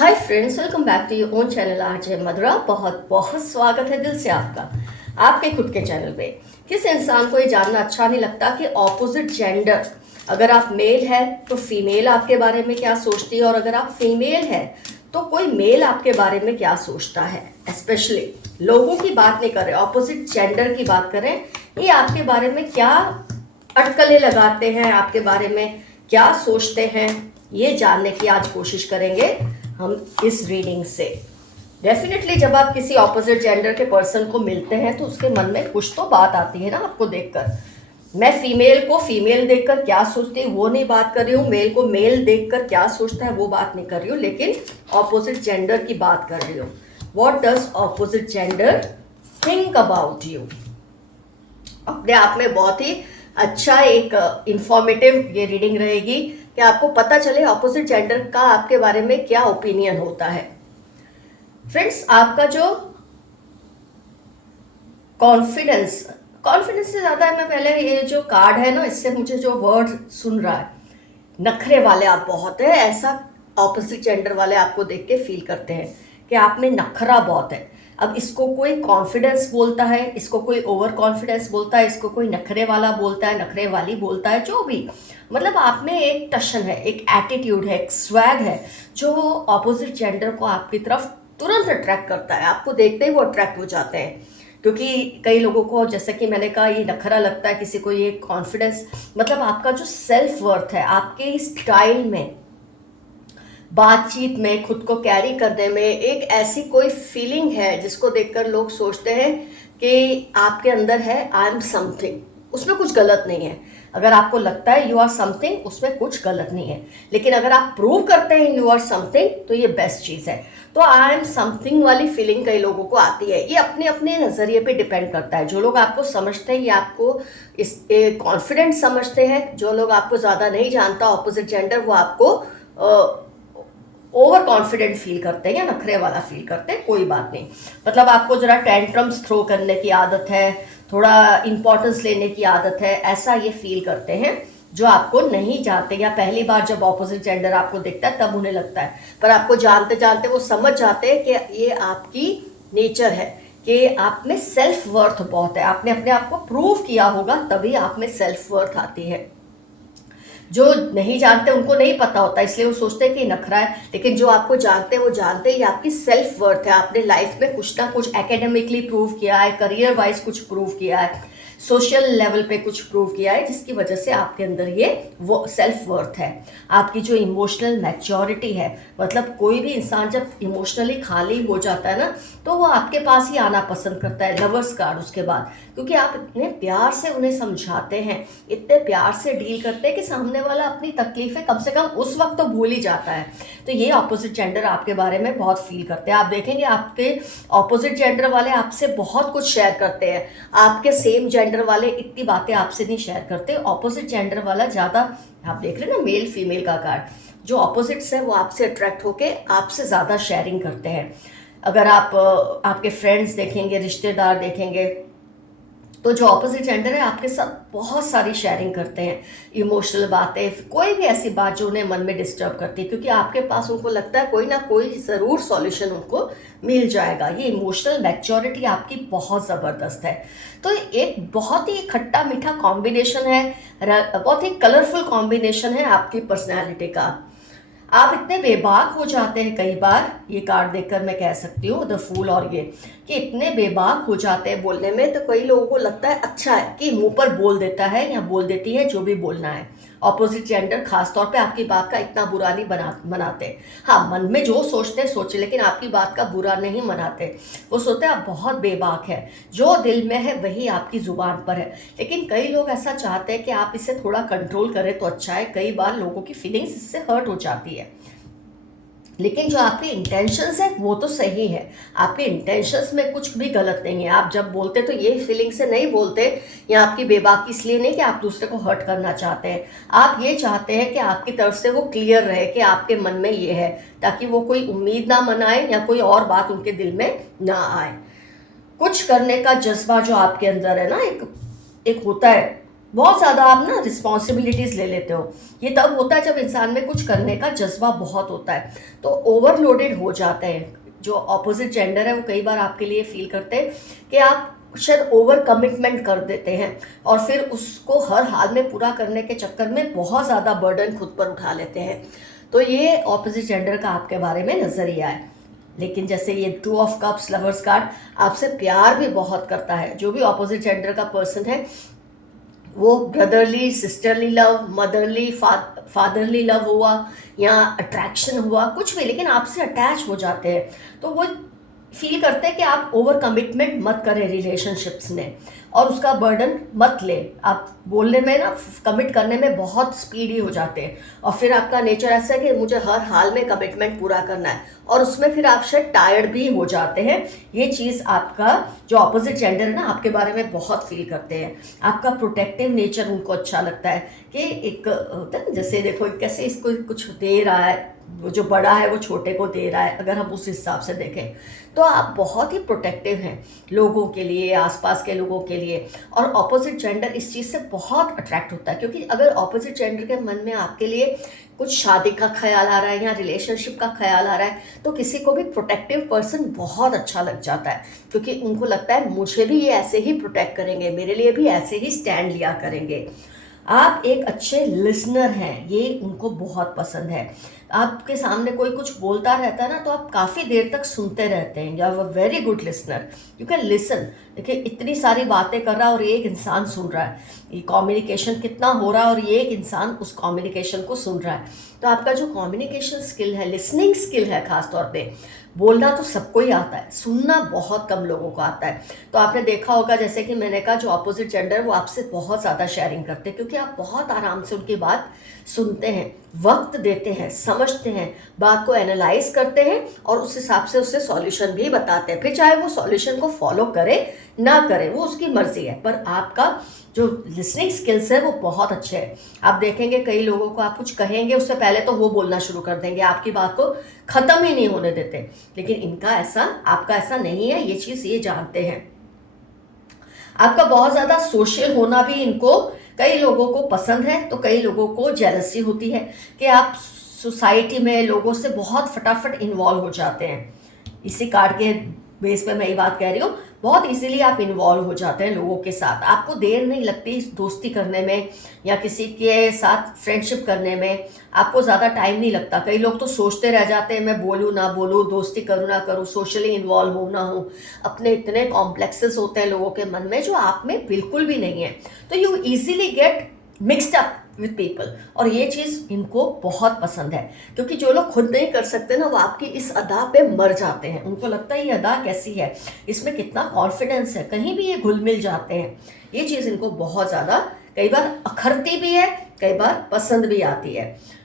Hi friends, welcome back to your own channel RJ Madhura. बहुत बहुत स्वागत है दिल से आपका आपके खुद के चैनल पे। किस इंसान को ये जानना अच्छा नहीं लगता कि ऑपोजिट जेंडर, अगर आप मेल है तो फीमेल आपके बारे में क्या सोचती है, और अगर आप फीमेल है तो कोई मेल आपके बारे में क्या सोचता है। स्पेशली लोगों की बात नहीं कर रहे, ऑपोजिट जेंडर की बात करें, ये आपके बारे में क्या अटकलें लगाते हैं, आपके बारे में क्या सोचते हैं, ये जानने की आज कोशिश करेंगे हम इस रीडिंग से। डेफिनेटली जब आप किसी ऑपोजिट जेंडर के पर्सन को मिलते हैं तो उसके मन में कुछ तो बात आती है ना आपको देखकर। मैं फीमेल को फीमेल देखकर क्या सोचती हूँ वो नहीं बात कर रही हूँ, मेल को मेल देखकर क्या सोचता है वो बात नहीं कर रही हूँ, लेकिन ऑपोजिट जेंडर की बात कर रही हूँ। What does opposite gender think about you. अपने आप में बहुत ही अच्छा एक इंफॉर्मेटिव ये रीडिंग रहेगी कि आपको पता चले ऑपोजिट जेंडर का आपके बारे में क्या ओपिनियन होता है। फ्रेंड्स, आपका जो कॉन्फिडेंस कॉन्फिडेंस से ज़्यादा मैं पहले ये जो कार्ड है ना, इससे मुझे जो वर्ड सुन रहा है, नखरे वाले आप बहुत है, ऐसा ऑपोजिट जेंडर वाले आपको देख के फील करते हैं कि आप में नखरा बहुत है। अब इसको कोई कॉन्फिडेंस बोलता है, इसको कोई ओवर कॉन्फिडेंस बोलता है, इसको कोई नखरे वाला बोलता है, नखरे वाली बोलता है, जो भी, मतलब आप में एक टशन है, एक एटीट्यूड है, एक स्वैग है जो ऑपोजिट जेंडर को आपकी तरफ तुरंत अट्रैक्ट करता है। आपको देखते ही वो अट्रैक्ट हो जाते हैं, क्योंकि कई लोगों को, जैसे कि मैंने कहा, ये नखरा लगता है, किसी को ये कॉन्फिडेंस, मतलब आपका जो सेल्फ वर्थ है, आपके स्टाइल में, बातचीत में, खुद को कैरी करने में एक ऐसी कोई फीलिंग है जिसको देखकर लोग सोचते हैं कि आपके अंदर है आई एम समथिंग। उसमें कुछ गलत नहीं है। अगर आपको लगता है यू आर समथिंग, उसमें कुछ गलत नहीं है, लेकिन अगर आप प्रूव करते हैं यू आर समथिंग तो ये बेस्ट चीज़ है। तो आई एम समथिंग वाली फीलिंग कई लोगों को आती है। ये अपने अपने नज़रिए पे डिपेंड करता है। जो लोग आपको समझते हैं ये आपको इस कॉन्फिडेंट समझते हैं। जो लोग आपको ज़्यादा नहीं जानता ऑपोजिट जेंडर, वो आपको ओवर कॉन्फिडेंट फील करते हैं या नखरे वाला फील करते हैं। कोई बात नहीं, मतलब आपको जरा टेंट्रम्स थ्रो करने की आदत है, थोड़ा इंपॉर्टेंस लेने की आदत है, ऐसा ये फील करते हैं जो आपको नहीं जानते, या पहली बार जब ऑपोजिट जेंडर आपको दिखता है तब उन्हें लगता है, पर आपको जानते जानते वो समझ जाते हैं कि ये आपकी नेचर है, कि आप में सेल्फ वर्थ बहुत है। आपने अपने आप को प्रूव किया होगा तभी आप में सेल्फ वर्थ आती है। जो नहीं जानते उनको नहीं पता होता, इसलिए वो सोचते हैं कि नखरा है, लेकिन जो आपको जानते हैं वो जानते हैं ये आपकी सेल्फ वर्थ है। आपने लाइफ में कुछ ना कुछ एकेडमिकली प्रूव किया है, करियर वाइज कुछ प्रूव किया है, सोशल लेवल पे कुछ प्रूव किया है, जिसकी वजह से आपके अंदर ये वो सेल्फ वर्थ है। आपकी जो इमोशनल मैच्योरिटी है, मतलब कोई भी इंसान जब इमोशनली खाली हो जाता है ना, तो वो आपके पास ही आना पसंद करता है, लवर्स कार्ड उसके बाद, क्योंकि आप इतने प्यार से उन्हें समझाते हैं, इतने प्यार से डील करते हैं कि सामने वाला अपनी तकलीफें कम से कम उस वक्त तो भूल ही जाता है। तो ये ऑपोजिट जेंडर आपके बारे में बहुत फील करते हैं। आप देखेंगे आपके ऑपोजिट जेंडर वाले आपसे बहुत कुछ शेयर करते हैं, आपके सेम जेंडर वाले इतनी बातें आपसे नहीं शेयर करते। ऑपोजिट जेंडर वाला ज़्यादा, आप देख रहे हैं ना मेल फीमेल का कार्ड, जो ऑपोजिट्स है वो आपसे अट्रैक्ट होके आपसे ज़्यादा शेयरिंग करते हैं। अगर आप आपके फ्रेंड्स देखेंगे, रिश्तेदार देखेंगे, तो जो ऑपोजिट जेंडर है आपके साथ बहुत सारी शेयरिंग करते हैं, इमोशनल बातें, कोई भी ऐसी बात जो उन्हें मन में डिस्टर्ब करती है, क्योंकि आपके पास उनको लगता है कोई ना कोई ज़रूर सॉल्यूशन उनको मिल जाएगा। ये इमोशनल मैच्योरिटी आपकी बहुत ज़बरदस्त है। तो एक बहुत ही खट्टा मीठा कॉम्बिनेशन है, बहुत ही कलरफुल कॉम्बिनेशन है आपकी पर्सनैलिटी का। आप इतने बेबाक हो जाते हैं कई बार, ये कार्ड देखकर मैं कह सकती हूँ द फूल, और ये कि इतने बेबाक हो जाते हैं बोलने में, तो कई लोगों को लगता है अच्छा है कि मुंह पर बोल देता है या बोल देती है जो भी बोलना है। ऑपोजिट जेंडर खासतौर पे आपकी बात का इतना बुरा नहीं मनाते। हाँ, मन में जो सोचते हैं सोचे, लेकिन आपकी बात का बुरा नहीं मनाते। वो सोचते हैं आप बहुत बेबाक है, जो दिल में है वही आपकी ज़ुबान पर है। लेकिन कई लोग ऐसा चाहते हैं कि आप इसे थोड़ा कंट्रोल करें तो अच्छा है। कई बार लोगों की फीलिंग्स इससे हर्ट हो जाती है, लेकिन जो आपके इंटेंशंस है वो तो सही है। आपके इंटेंशंस में कुछ भी गलत नहीं है। आप जब बोलते तो ये फीलिंग से नहीं बोलते, या आपकी बेबाकी इसलिए नहीं कि आप दूसरे को हर्ट करना चाहते हैं। आप ये चाहते हैं कि आपकी तरफ से वो क्लियर रहे कि आपके मन में ये है, ताकि वो कोई उम्मीद ना मनाए या कोई और बात उनके दिल में ना आए। कुछ करने का जज्बा जो आपके अंदर है ना, एक एक होता है बहुत ज़्यादा आप ना रिस्पॉन्सिबिलिटीज़ ले लेते हो। ये तब होता है जब इंसान में कुछ करने का जज्बा बहुत होता है, तो ओवरलोडेड हो जाते हैं। जो ऑपोजिट जेंडर है वो कई बार आपके लिए फील करते हैं कि आप शायद ओवर कमिटमेंट कर देते हैं, और फिर उसको हर हाल में पूरा करने के चक्कर में बहुत ज़्यादा बर्डन खुद पर उठा लेते हैं। तो ये ऑपोजिट जेंडर का आपके बारे में नज़रिया है। लेकिन जैसे ये 2 ऑफ कप्स, लवर्स कार्ड, आपसे प्यार भी बहुत करता है। जो भी ऑपोजिट जेंडर का पर्सन है वो brotherly, sisterly love, motherly, fatherly love हुआ या अट्रैक्शन हुआ, कुछ भी, लेकिन आपसे अटैच हो जाते हैं। तो वो फील करते हैं कि आप ओवर कमिटमेंट मत करें रिलेशनशिप्स में, और उसका बर्डन मत ले। आप बोलने में ना, कमिट करने में बहुत स्पीडी हो जाते हैं, और फिर आपका नेचर ऐसा है कि मुझे हर हाल में कमिटमेंट पूरा करना है, और उसमें फिर आप शायद टायर्ड भी हो जाते हैं। ये चीज़ आपका जो ऑपोजिट जेंडर है ना आपके बारे में बहुत फील करते हैं। आपका प्रोटेक्टिव नेचर उनको अच्छा लगता है कि एक होता है ना, जैसे देखो कैसे इसको कुछ दे रहा है, वो जो बड़ा है वो छोटे को दे रहा है, अगर हम उस हिसाब से देखें तो आप बहुत ही प्रोटेक्टिव हैं लोगों के लिए, आसपास के लोगों के लिए। और ऑपोजिट जेंडर इस चीज़ से बहुत अट्रैक्ट होता है, क्योंकि अगर ऑपोजिट जेंडर के मन में आपके लिए कुछ शादी का ख्याल आ रहा है या रिलेशनशिप का ख्याल आ रहा है, तो किसी को भी प्रोटेक्टिव पर्सन बहुत अच्छा लग जाता है, क्योंकि उनको लगता है मुझे भी ये ऐसे ही प्रोटेक्ट करेंगे, मेरे लिए भी ऐसे ही स्टैंड लिया करेंगे। आप एक अच्छे लिसनर हैं, ये उनको बहुत पसंद है। आपके सामने कोई कुछ बोलता रहता है ना, तो आप काफ़ी देर तक सुनते रहते हैं। You are a very good listener, you can listen. देखिए इतनी सारी बातें कर रहा है और एक इंसान सुन रहा है, ये कम्युनिकेशन कितना हो रहा है, और ये एक इंसान उस कम्युनिकेशन को सुन रहा है। तो आपका जो कम्युनिकेशन स्किल है, लिसनिंग स्किल है, खास तौर पे बोलना तो सबको ही आता है, सुनना बहुत कम लोगों को आता है। तो आपने देखा होगा, जैसे कि मैंने कहा, जो ऑपोजिट जेंडर वो आपसे बहुत ज़्यादा शेयरिंग करते हैं, क्योंकि आप बहुत आराम से उनकी बात सुनते हैं, वक्त देते हैं, समझते हैं, बात को एनालाइज करते हैं, और उस हिसाब से उससे सॉल्यूशन भी बताते हैं। फिर चाहे वो सॉल्यूशन को फॉलो करे ना करे, वो उसकी मर्जी है, पर आपका जो लिसनिंग स्किल्स है वो बहुत अच्छे हैं। आप देखेंगे कई लोगों को आप कुछ कहेंगे उससे पहले तो वो बोलना शुरू कर देंगे, आपकी बात को ख़त्म ही नहीं होने देते। लेकिन इनका ऐसा, आपका ऐसा नहीं है, ये चीज़ ये जानते हैं। आपका बहुत ज़्यादा सोशल होना भी इनको कई लोगों को पसंद है, तो कई लोगों को जेलसी होती है कि आप सोसाइटी में लोगों से बहुत फटाफट इन्वॉल्व हो जाते हैं। इसी कार्ड के बेस पे मैं ये बात कह रही हूँ, बहुत इजीली आप इन्वॉल्व हो जाते हैं लोगों के साथ। आपको देर नहीं लगती दोस्ती करने में या किसी के साथ फ्रेंडशिप करने में, आपको ज़्यादा टाइम नहीं लगता। कई लोग तो सोचते रह जाते हैं, मैं बोलूँ ना बोलूँ, दोस्ती करूँ ना करूँ, सोशली इन्वॉल्व हो ना हो। अपने इतने कॉम्प्लेक्सेस होते हैं लोगों के मन में जो आप में बिल्कुल भी नहीं है, तो you easily get mixed up with people. और ये चीज़ इनको बहुत पसंद है, क्योंकि जो लोग खुद नहीं कर सकते ना, वो आपकी इस अदा पे मर जाते हैं। उनको लगता है ये अदा कैसी है, इसमें कितना कॉन्फिडेंस है, कहीं भी ये घुल मिल जाते हैं। ये चीज़ इनको बहुत ज़्यादा कई बार अखरती भी है, कई बार पसंद भी आती है।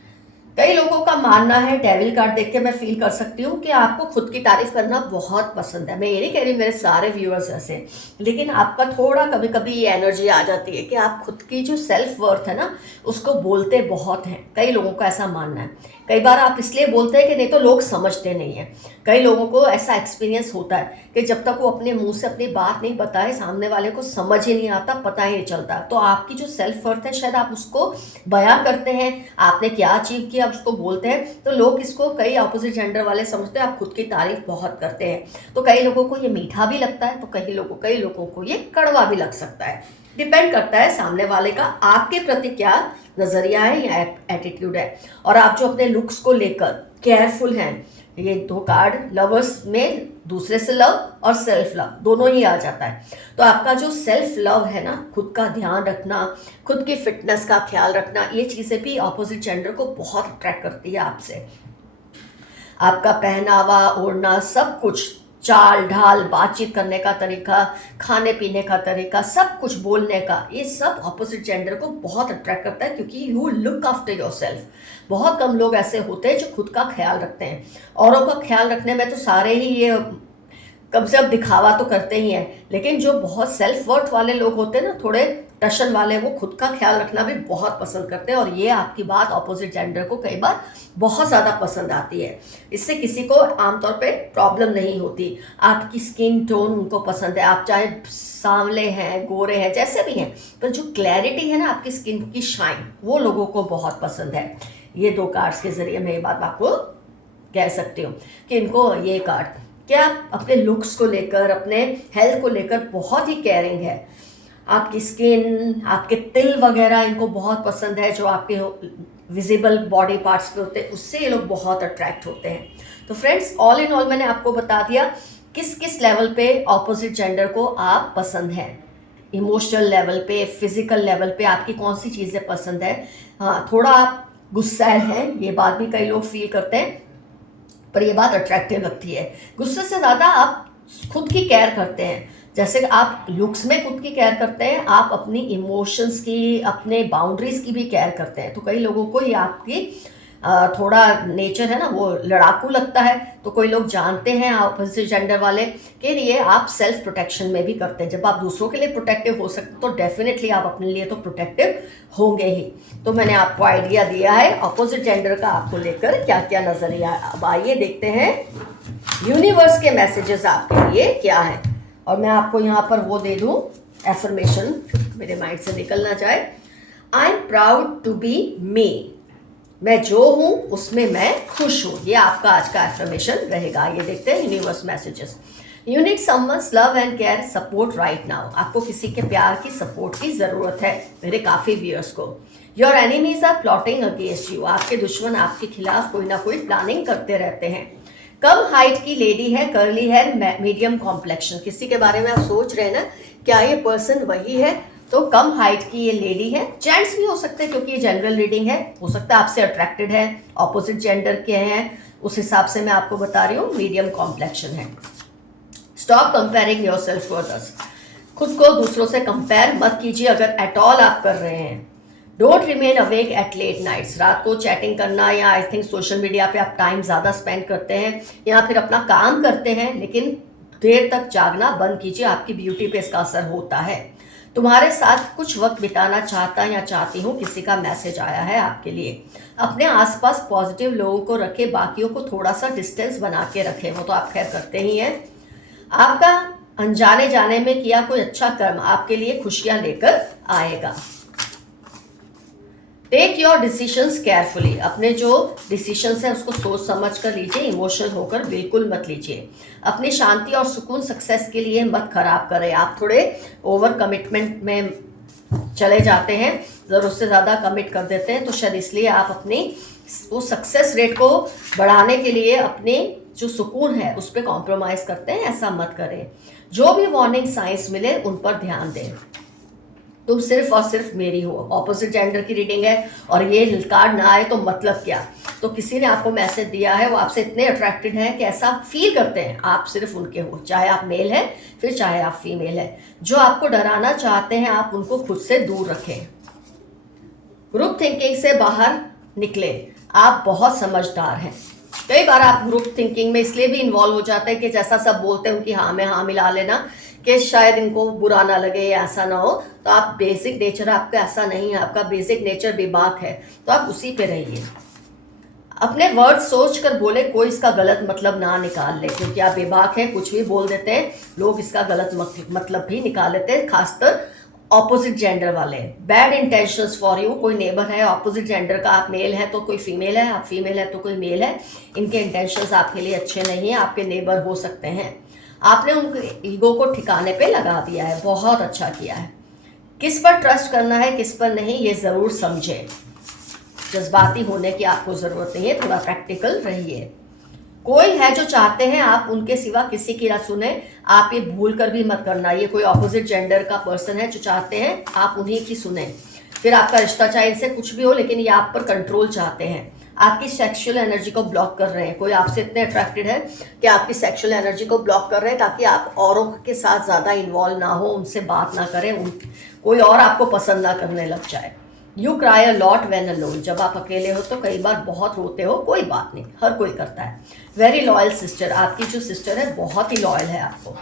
कई लोगों का मानना है, डेविल कार्ड देख के मैं फील कर सकती हूँ कि आपको खुद की तारीफ करना बहुत पसंद है। मैं ये नहीं कह रही मेरे सारे व्यूअर्स ऐसे, लेकिन आपका थोड़ा कभी कभी ये एनर्जी आ जाती है कि आप खुद की जो सेल्फ वर्थ है ना उसको बोलते बहुत हैं। कई लोगों का ऐसा मानना है। कई बार आप इसलिए बोलते हैं कि नहीं तो लोग समझते नहीं हैं। कई लोगों को ऐसा एक्सपीरियंस होता है कि जब तक वो अपने मुंह से अपनी बात नहीं बताए, सामने वाले को समझ ही नहीं आता, पता ही नहीं चलता। तो आपकी जो सेल्फ वर्थ है, शायद आप उसको बयां करते हैं, आपने क्या अचीव किया उसको बोलते हैं, तो लोग इसको, कई अपोजिट जेंडर वाले समझते हैं आप खुद की तारीफ बहुत करते हैं। तो कई लोगों को ये मीठा भी लगता है, तो कई लोगों को ये कड़वा भी लग सकता है। डिपेंड करता है सामने वाले का आपके प्रति क्या नज़रिया है या एटीट्यूड है। और आप जो अपने लुक्स को लेकर केयरफुल हैं, ये 2 कार्ड लवर्स में दूसरे से लव और सेल्फ लव दोनों ही आ जाता है। तो आपका जो सेल्फ लव है ना, खुद का ध्यान रखना, खुद की फिटनेस का ख्याल रखना, ये चीज़ें भी ऑपोजिट जेंडर को बहुत अट्रैक्ट करती है आपसे। आपका पहनावा, ओढ़ना, सब कुछ, चाल ढाल, बातचीत करने का तरीका, खाने पीने का तरीका, सब कुछ बोलने का, ये सब ऑपोजिट जेंडर को बहुत अट्रैक्ट करता है, क्योंकि यू लुक आफ्टर योरसेल्फ। बहुत कम लोग ऐसे होते हैं जो खुद का ख्याल रखते हैं। औरों का ख्याल रखने में तो सारे ही ये कम से कम दिखावा तो करते ही हैं, लेकिन जो बहुत सेल्फ वर्थ वाले लोग होते हैं ना, थोड़े टशन वाले, वो खुद का ख्याल रखना भी बहुत पसंद करते हैं। और ये आपकी बात ऑपोजिट जेंडर को कई बार बहुत ज़्यादा पसंद आती है। इससे किसी को आमतौर पे प्रॉब्लम नहीं होती। आपकी स्किन टोन उनको पसंद है, आप चाहे सांवले हैं, गोरे हैं, जैसे भी हैं, पर जो क्लैरिटी है ना आपकी स्किन की शाइन, वो लोगों को बहुत पसंद है। ये 2 कार्ड्स के जरिए मैं ये बात आपको कह सकती हूँ कि इनको ये कार्ड क्या अपने लुक्स को लेकर, अपने हेल्थ को लेकर बहुत ही केयरिंग है। आपकी स्किन, आपके तिल वगैरह इनको बहुत पसंद है, जो आपके विजिबल बॉडी पार्ट्स पे होते हैं, उससे ये लोग बहुत अट्रैक्ट होते हैं। तो फ्रेंड्स, ऑल इन ऑल मैंने आपको बता दिया किस किस लेवल पे ऑपोजिट जेंडर को आप पसंद हैं। इमोशनल लेवल पे, फिजिकल लेवल पे आपकी कौन सी चीज़ें पसंद है। हाँ, थोड़ा आप गुस्सैल हैं, ये बात भी कई लोग फील करते हैं, पर ये बात अट्रैक्टिव लगती है। गुस्से से ज़्यादा आप खुद की केयर करते हैं। जैसे आप लुक्स में खुद की केयर करते हैं, आप अपनी इमोशंस की, अपने बाउंड्रीज की भी केयर करते हैं। तो कई लोगों को ये आपकी थोड़ा नेचर है ना, वो लड़ाकू लगता है। तो कोई लोग जानते हैं ऑपोजिट जेंडर वाले के लिए आप सेल्फ प्रोटेक्शन में भी करते हैं। जब आप दूसरों के लिए प्रोटेक्टिव हो सकते तो डेफिनेटली आप अपने लिए तो प्रोटेक्टिव होंगे ही। तो मैंने आपको आइडिया दिया है ऑपोजिट जेंडर का आपको लेकर क्या क्या नजरिया। अब आइए देखते हैं यूनिवर्स के मैसेजेस आपके लिए क्या है। और मैं आपको यहाँ पर वो दे दूँ एफर्मेशन, मेरे माइंड से निकल ना जाए। I am proud to be me, मैं जो हूँ उसमें मैं खुश हूँ। ये आपका आज का एफर्मेशन रहेगा। ये देखते हैं universe messages. You need someone's love and care support right now, आपको किसी के प्यार की सपोर्ट की ज़रूरत है मेरे काफ़ी व्यूअर्स को। Your enemies are plotting against you, आपके दुश्मन आपके खिलाफ कोई ना कोई प्लानिंग करते रहते हैं। कम हाइट की लेडी है, कर्ली है, मीडियम कॉम्प्लेक्शन, किसी के बारे में आप सोच रहे हैं ना, क्या ये पर्सन वही है? तो कम हाइट की ये लेडी है, जेंट्स भी हो सकते हैं क्योंकि ये जनरल रीडिंग है, हो सकता है आपसे अट्रैक्टेड है, ऑपोजिट जेंडर के हैं, उस हिसाब से मैं आपको बता रही हूँ। मीडियम कॉम्प्लेक्शन है। Stop comparing yourself to others, खुद को दूसरों से कंपेयर मत कीजिए अगर एट ऑल आप कर रहे हैं। Don't remain awake at late nights, रात को चैटिंग करना या आई थिंक सोशल मीडिया पे आप टाइम ज़्यादा स्पेंड करते हैं या फिर अपना काम करते हैं, लेकिन देर तक जागना बंद कीजिए, आपकी ब्यूटी पे इसका असर होता है। तुम्हारे साथ कुछ वक्त बिताना चाहता या चाहती हूँ, किसी का मैसेज आया है आपके लिए। अपने आसपास पॉजिटिव लोगों को रखें, बाकियों को थोड़ा सा डिस्टेंस बना के रखें, वो तो आप खैर करते ही हैं। आपका अनजाने जाने में किया कोई अच्छा कर्म आपके लिए खुशियाँ लेकर आएगा। टेक योर डिसीशंस केयरफुली, अपने जो डिसीशंस हैं उसको सोच समझ कर लीजिए, इमोशनल होकर बिल्कुल मत लीजिए। अपनी शांति और सुकून सक्सेस के लिए मत खराब करें। आप थोड़े ओवर कमिटमेंट में चले जाते हैं, ज़रूरत से ज़्यादा कमिट कर देते हैं, तो शायद इसलिए आप अपनी वो सक्सेस रेट को बढ़ाने के लिए अपने जो सुकून है उस पर कॉम्प्रोमाइज़ करते हैं। ऐसा मत करें। जो भी वार्निंग साइंस मिले उन पर ध्यान दें। तुम सिर्फ और सिर्फ मेरी हो, ऑपोजिट जेंडर की रीडिंग है और ये कार्ड ना आए तो मतलब क्या। तो किसी ने आपको मैसेज दिया है, वो आपसे इतने अट्रैक्टेड हैं कि ऐसा फील करते हैं आप सिर्फ उनके हो, चाहे आप मेल हैं फिर चाहे आप फीमेल हैं। जो आपको डराना चाहते हैं आप उनको खुद से दूर रखें। ग्रुप थिंकिंग से बाहर निकले, आप बहुत समझदार हैं। कई बार आप ग्रुप थिंकिंग में इसलिए भी इन्वॉल्व हो जाते हैं कि जैसा सब बोलते हैं उनकी हाँ में हाँ मिला लेना, कि शायद इनको बुरा ना लगे या ऐसा ना हो। तो आप बेसिक नेचर आपका ऐसा नहीं है, आपका बेसिक नेचर बेबाक है, तो आप उसी पे रहिए। अपने वर्ड सोच कर बोले, कोई इसका गलत मतलब ना निकाल ले, क्योंकि आप बेबाक हैं, कुछ भी बोल देते हैं, लोग इसका गलत मतलब भी निकाल लेते हैं, खासकर ऑपोजिट जेंडर वाले। बैड इंटेंशंस फॉर यू, कोई नेबर है ऑपोजिट जेंडर का, आप मेल है तो कोई फीमेल है, आप फीमेल है तो कोई मेल है, इनके इंटेंशंस आपके लिए अच्छे नहीं है, आपके नेबर हो सकते हैं। आपने उनके ईगो को ठिकाने पे लगा दिया है, बहुत अच्छा किया है। किस पर ट्रस्ट करना है किस पर नहीं, ये ज़रूर समझें। जज्बाती होने की आपको ज़रूरत नहीं है, थोड़ा प्रैक्टिकल रहिए। कोई है जो चाहते हैं आप उनके सिवा किसी की ना सुने, आप ये भूल कर भी मत करना। ये कोई ऑपोजिट जेंडर का पर्सन है जो चाहते हैं आप उन्हीं की सुने। फिर आपका रिश्ता चाहे इनसे कुछ भी हो, लेकिन ये आप पर कंट्रोल चाहते हैं, आपकी सेक्सुअल एनर्जी को ब्लॉक कर रहे हैं। कोई आपसे इतने अट्रैक्टेड है कि आपकी सेक्सुअल एनर्जी को ब्लॉक कर रहे हैं ताकि आप औरों के साथ ज़्यादा इन्वॉल्व ना हो, उनसे बात ना करें, कोई और आपको पसंद ना करने लग जाए। You cry a lot when alone, जब आप अकेले हो तो कई बार बहुत रोते हो, कोई बात नहीं, हर कोई करता है। वेरी लॉयल सिस्टर, आपकी जो सिस्टर है बहुत ही लॉयल है आपको,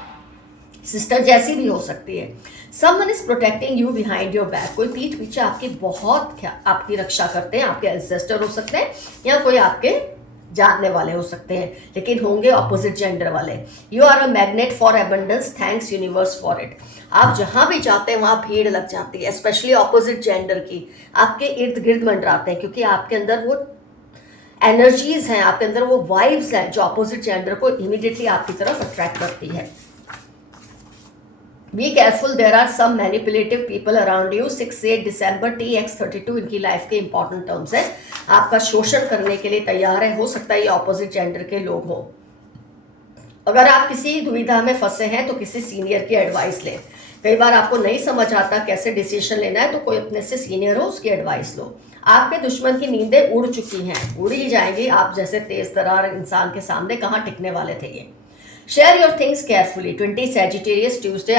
सिस्टर जैसी भी हो सकती है। Someone is protecting you behind your back, कोई पीठ पीछे आपकी बहुत आपकी रक्षा करते हैं, आपके एंसेस्टर हो सकते हैं या कोई आपके जानने वाले हो सकते हैं, लेकिन होंगे ऑपोजिट जेंडर वाले। You are a magnet for abundance, thanks universe for it, आप जहां भी जाते हैं वहां भीड़ लग जाती है, स्पेशली ऑपोजिट जेंडर की आपके इर्द गिर्द मंडराते हैं, क्योंकि आपके अंदर वो एनर्जीज हैं, आपके अंदर वो वाइब्स हैं जो ऑपोजिट जेंडर को इमीडिएटली आपकी तरफ अट्रैक्ट करती है। Be careful, there are some manipulative people around you. 6-8 दिसंबर TX32 इनकी लाइफ के इंपॉर्टेंट टर्म्स है, आपका शोषण करने के लिए तैयार है, हो सकता है ये ऑपोजिट जेंडर के लोग हो। अगर आप किसी दुविधा में फंसे हैं तो किसी सीनियर की एडवाइस लें, कई बार आपको नहीं समझ आता कैसे डिसीजन लेना है, तो कोई अपने से सीनियर हो उसकी एडवाइस लो। आपके दुश्मन की नींदें उड़ चुकी हैं, उड़ ही जाएंगी, आप जैसे तेज तरार इंसान के सामने कहाँ टिकने वाले थे ये। Share your things carefully. 20 Sagittarius Tuesday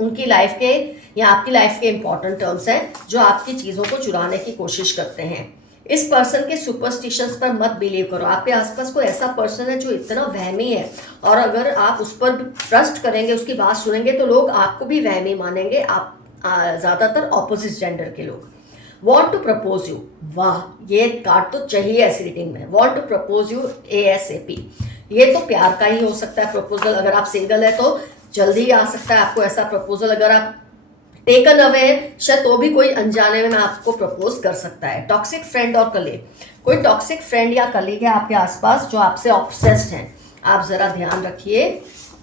उनकी लाइफ के या आपकी लाइफ के इंपॉर्टेंट टर्म्स हैं जो आपकी चीज़ों को चुराने की कोशिश करते हैं। इस पर्सन के सुपरस्टिशंस पर मत बिलीव करो, आपके आसपास कोई ऐसा पर्सन है जो इतना वहमी है, और अगर आप उस पर ट्रस्ट करेंगे, उसकी बात सुनेंगे, तो लोग आपको भी वहमी मानेंगे, आप ज़्यादातर ऑपोजिट जेंडर के लोग। वॉन्ट टू प्रपोज यू, वाह ये कार्ड तो चाहिए ऐसी रीडिंग में। Want to propose you ASAP, ये तो प्यार का ही हो सकता है प्रपोजल, अगर आप सिंगल है तो जल्दी आ सकता है आपको ऐसा प्रपोजल, अगर आप टेकन अवे है शायद तो भी कोई अनजाने में आपको प्रपोज कर सकता है। टॉक्सिक फ्रेंड और कलीग, कोई टॉक्सिक फ्रेंड या कलीग है आपके आसपास जो आपसे ऑब्सेस्ड हैं, आप ज़रा ध्यान रखिए,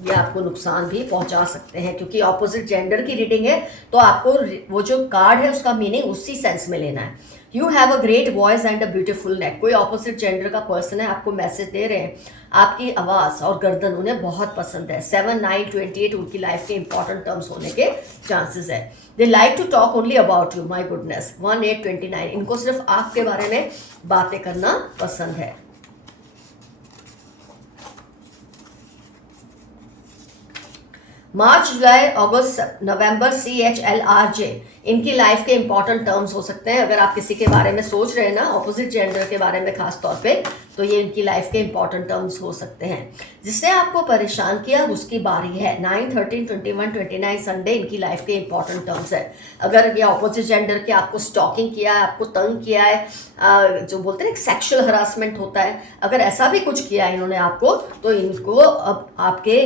ये आपको नुकसान भी पहुंचा सकते हैं, क्योंकि ऑपोजिट जेंडर की रीडिंग है तो आपको वो जो कार्ड है उसका मीनिंग उसी सेंस में लेना है। You have a great voice and a beautiful नेक, कोई ऑपोजिट जेंडर का पर्सन है, आपको मैसेज दे रहे हैं, आपकी आवाज़ और गर्दन उन्हें बहुत पसंद है। 7-9-28 उनकी लाइफ के इंपॉर्टेंट टर्म्स होने के चांसेस है। They like to talk only about you, my goodness. 1-8-29 इनको सिर्फ आपके बारे में बातें करना पसंद है। मार्च, जुलाई, अगस्त, नवंबर CHLRJ इनकी लाइफ के इंपॉर्टेंट टर्म्स हो सकते हैं। अगर आप किसी के बारे में सोच रहे हैं ना, ऑपोजिट जेंडर के बारे में खास तौर पे, तो ये इनकी लाइफ के इंपॉर्टेंट टर्म्स हो सकते हैं। जिसने आपको परेशान किया उसकी बारी है। 9-13-21-29 संडे इनकी लाइफ के इंपॉर्टेंट टर्म्स है। अगर ये ऑपोजिट जेंडर के आपको स्टॉकिंग किया है, आपको तंग किया है, जो बोलते हैं सेक्सुअल हरासमेंट होता है, अगर ऐसा भी कुछ किया है इन्होंने आपको, तो इनको अब आपके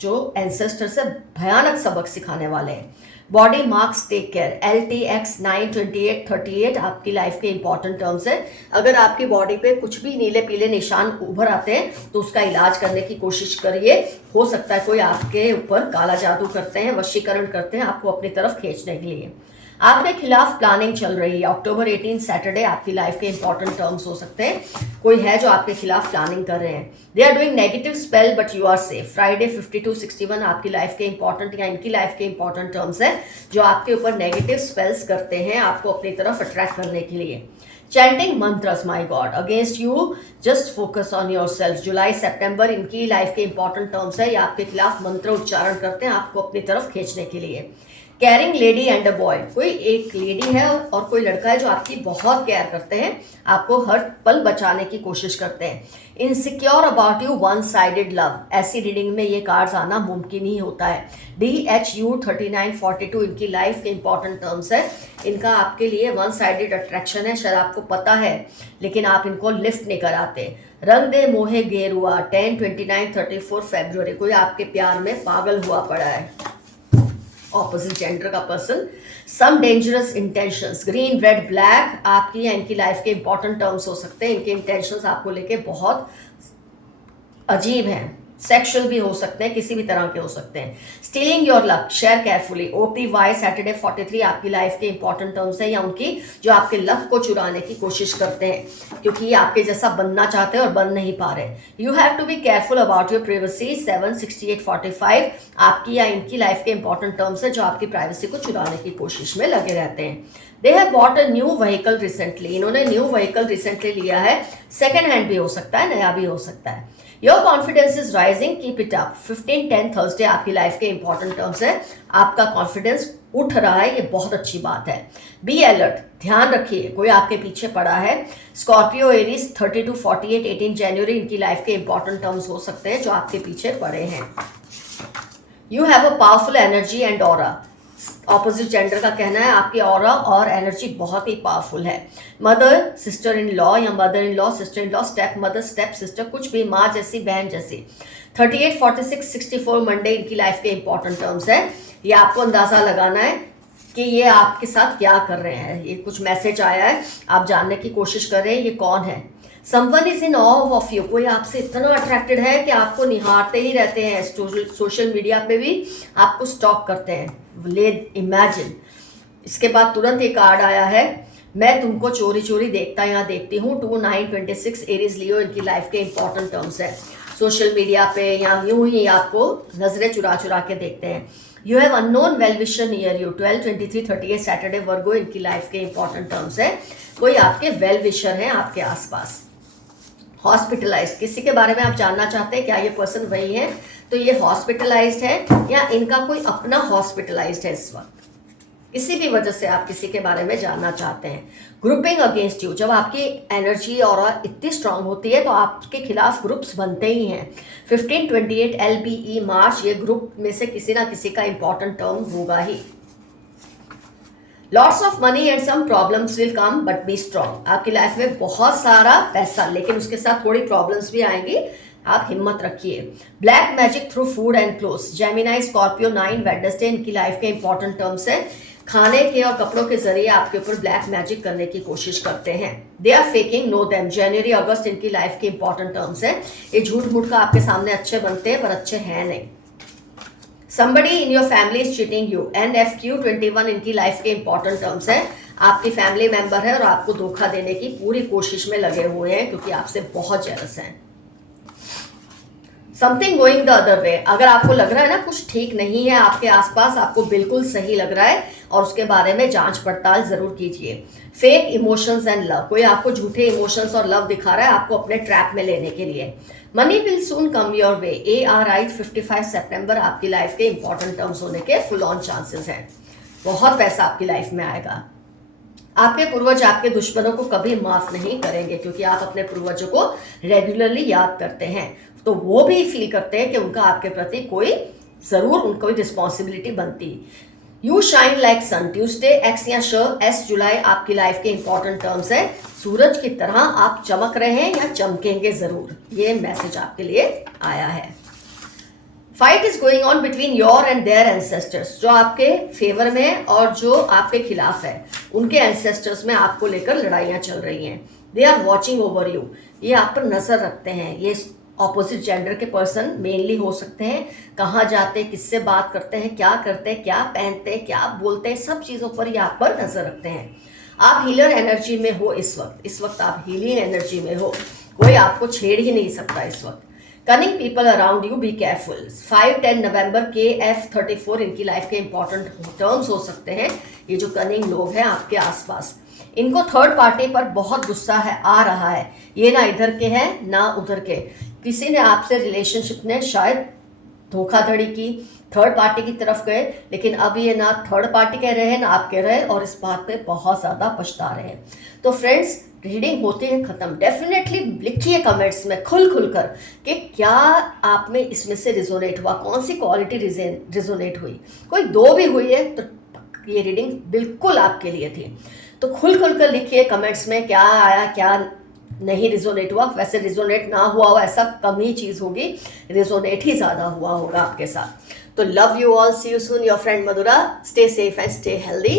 जो एंसेस्टर से भयानक सबक सिखाने वाले हैं। Body marks, take care. LTX 9-28-38 आपकी लाइफ के इंपॉर्टेंट टर्म्स है। अगर आपकी बॉडी पे कुछ भी नीले पीले निशान उभर आते हैं तो उसका इलाज करने की कोशिश करिए, हो सकता है कोई आपके ऊपर काला जादू करते हैं, वशीकरण करते हैं आपको अपनी तरफ खींचने के लिए। आपके खिलाफ प्लानिंग चल रही है। अक्टूबर 18 सैटरडे आपकी लाइफ के इंपॉर्टेंट टर्म्स हो सकते हैं, कोई है जो आपके खिलाफ प्लानिंग कर रहे हैं। They are doing negative spell but you are safe. Friday 52-61 आपकी लाइफ के इंपॉर्टेंट या इनकी लाइफ के इंपॉर्टेंट टर्म्स है जो आपके ऊपर नेगेटिव स्पेल्स करते हैं आपको अपनी तरफ अट्रैक्ट करने के लिए। Chanting mantras, my God, against you, just focus on yourself. जुलाई सितंबर इनकी लाइफ के इंपॉर्टेंट टर्म्स है, या आपके खिलाफ मंत्र उच्चारण करते हैं आपको अपनी तरफ खींचने के लिए। Carrying lady and a boy, कोई एक लेडी है और कोई लड़का है जो आपकी बहुत केयर करते हैं, आपको हर पल बचाने की कोशिश करते हैं। Insecure about you, one sided love, ऐसी रीडिंग में ये कार्ड्स आना मुमकिन ही होता है। DHU 39-42 इनकी लाइफ के इंपॉर्टेंट टर्म्स है। इनका आपके लिए वन साइडेड अट्रैक्शन है, शायद आपको पता है लेकिन आप इनको लिफ्ट नहीं कराते। रंग दे मोहे गेरुआ, 10-29-34 फरवरी, कोई आपके प्यार में पागल हुआ पड़ा है ऑपोजिट जेंडर का person. Some dangerous intentions, green, red, black आपकी या इनकी लाइफ के इंपॉर्टेंट टर्म्स हो सकते हैं। इनके इंटेंशंस आपको लेके बहुत अजीब हैं, सेक्सुअल भी हो सकते हैं, किसी भी तरह के हो सकते हैं। Stealing your luck, share carefully. OPY Saturday 43 आपकी लाइफ के इंपॉर्टेंट टर्म्स है, या उनकी जो आपके लक को चुराने की कोशिश करते हैं, क्योंकि ये आपके जैसा बनना चाहते हैं और बन नहीं पा रहे। You have to be careful about your privacy. 7-68-45 आपकी या इनकी लाइफ के इंपॉर्टेंट टर्म्स है जो आपकी प्राइवेसी को चुराने की कोशिश में लगे रहते हैं। They have bought a new vehicle recently, इन्होंने न्यू व्हीकल रिसेंटली लिया है, सेकेंड हैंड भी हो सकता है, नया भी हो सकता है। Your confidence is rising, keep it up. 15-10 Thursday आपकी लाइफ के इंपॉर्टेंट टर्म्स है, आपका कॉन्फिडेंस उठ रहा है, ये बहुत अच्छी बात है। बी अलर्ट, ध्यान रखिए कोई आपके पीछे पड़ा है। स्कॉर्पियो एरीज 30 to 48 18 जनवरी इनकी लाइफ के इंपॉर्टेंट टर्म्स हो सकते हैं जो आपके पीछे पड़े हैं। You have a powerful energy and aura, opposite gender का कहना है आपकी ऑरा और एनर्जी बहुत ही पावरफुल है। मदर सिस्टर इन लॉ या mother in law sister in law, step mother step sister, कुछ भी माँ जैसी बहन जैसी। 38 46 64 मंडे इनकी लाइफ के इंपॉर्टेंट टर्म्स है। ये आपको अंदाजा लगाना है कि ये आपके साथ क्या कर रहे हैं। ये कुछ मैसेज आया है, आप जानने की कोशिश कर रहे हैं ये कौन है। Someone is in of of you, कोई आपसे इतना अट्रैक्टेड है कि आपको निहारते ही रहते हैं, सोशल मीडिया पे भी आपको स्टॉक करते हैं। ले इमेजिन। इसके बाद तुरंत एक कार्ड आया है, मैं तुमको चोरी चोरी देखता या देखती हूँ। 2 9 26 एरीज लियो इनकी लाइफ के इंपॉर्टेंट टर्म्स है। सोशल मीडिया पे या यूं ही आपको नजरें चुरा चुरा के देखते हैं। You have unknown well wisher near you, 12 23 38 Saturday Virgo इनकी लाइफ के इंपॉर्टेंट टर्म्स है। कोई आपके वेल विशर हैं आपके आसपास। हॉस्पिटलाइज्ड, किसी के बारे में आप जानना चाहते हैं क्या ये पर्सन वही है, तो ये हॉस्पिटलाइज्ड है या इनका कोई अपना हॉस्पिटलाइज्ड है इस वक्त, किसी भी वजह से आप किसी के बारे में जानना चाहते हैं। ग्रुपिंग अगेंस्ट यू, जब आपकी एनर्जी और इतनी स्ट्रांग होती है तो आपके खिलाफ ग्रुप्स बनते ही हैं। 15 28 LBE मार्च, ये ग्रुप में से किसी ना किसी का इंपॉर्टेंट टर्म होगा ही। Lots of money and some problems will come but be strong, आपकी लाइफ में बहुत सारा पैसा लेकिन उसके साथ थोड़ी प्रॉब्लम्स भी आएंगी, आप हिम्मत रखिए। Black magic through food and clothes, Gemini Scorpio 9 Wednesday इनकी लाइफ के इंपॉर्टेंट टर्म्स है। खाने के और कपड़ों के जरिए आपके ऊपर ब्लैक मैजिक करने की कोशिश करते हैं। They are faking, know them, जनवरी अगस्त इनकी लाइफ के इंपॉर्टेंट टर्म्स है। ये झूठ मूठ का आपके सामने अच्छे बनते हैं पर अच्छे हैं नहीं। Somebody in your family is cheating you, NFQ 21 इनकी लाइफ के इंपॉर्टेंट टर्म्स है। आपकी फैमिली मेंबर है और आपको धोखा देने की पूरी कोशिश में लगे हुए हैं क्योंकि आपसे बहुत जेलस हैं। Something going the other way, अगर आपको लग रहा है ना कुछ ठीक नहीं है आपके आसपास, आपको बिल्कुल सही लग रहा है और उसके बारे में जांच पड़ताल जरूर कीजिए। फेक इमोशंस एंड लव, कोई आपको झूठे इमोशंस और लव दिखा रहा है आपको अपने ट्रैप में लेने के लिए। Money will soon come your way, ARI 55 सितंबर आपकी लाइफ के इंपॉर्टेंट टर्म्स होने के फुल ऑन चांसेस हैं। बहुत पैसा आपकी लाइफ में आएगा। आपके पूर्वज आपके दुश्मनों को कभी माफ नहीं करेंगे क्योंकि आप अपने पूर्वजों को रेगुलरली याद करते हैं, तो वो भी फील करते हैं कि उनका आपके प्रति कोई जरूर उनको रिस्पॉन्सिबिलिटी बनती। You shine like sun, Tuesday X या श एस जुलाई आपकी लाइफ के इंपॉर्टेंट टर्म्स है। सूरज की तरह आप चमक रहे हैं या चमकेंगे जरूर, ये मैसेज आपके लिए आया है। Fight is going on between your and their ancestors, जो आपके फेवर में और जो आपके खिलाफ है उनके एंसेस्टर्स में आपको लेकर लड़ाइयाँ चल रही हैं। They are watching over you, ये आप पर नजर रखते हैं। ये ऑपोजिट जेंडर के पर्सन मेनली हो सकते हैं। कहाँ जाते, किससे बात करते हैं, क्या करते हैं, क्या पहनते हैं, क्या बोलते हैं, सब चीज़ों पर ये आप पर नजर रखते हैं। आप हीलर एनर्जी में हो इस वक्त आप हीलिंग एनर्जी में हो, कोई आपको छेड़ ही नहीं सकता इस वक्त। Cunning people around you, be careful. 5-10 November KF34 इनकी लाइफ के इंपॉर्टेंट टर्म्स हो सकते हैं। ये जो कनिंग लोग हैं आपके आसपास, इनको थर्ड पार्टी पर बहुत गुस्सा है आ रहा है। ये ना इधर के हैं ना उधर के, किसी ने आपसे रिलेशनशिप ने शायद धोखाधड़ी की, थर्ड पार्टी की तरफ गए, लेकिन अब ये ना थर्ड पार्टी कह रहे हैं ना आप कह रहे हैं और इस बात पे बहुत ज़्यादा पछता रहे हैं। तो फ्रेंड्स, रीडिंग होती है ख़त्म। डेफिनेटली लिखिए कमेंट्स में खुल कर कि क्या आप में इसमें से रिजोनेट हुआ, कौन सी क्वालिटी रिजोनेट हुई। कोई दो भी हुई है तो ये रीडिंग बिल्कुल आपके लिए थी। तो खुल कर लिखिए कमेंट्स में क्या आया, क्या नहीं रिजोनेट हुआ। वैसे रिजोनेट ना हुआ हो ऐसा कम ही चीज़ होगी, रिजोनेट ही ज़्यादा हुआ होगा आपके साथ। तो love you all, see you soon, your friend Madhura. Stay safe and stay healthy,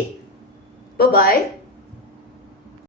bye bye.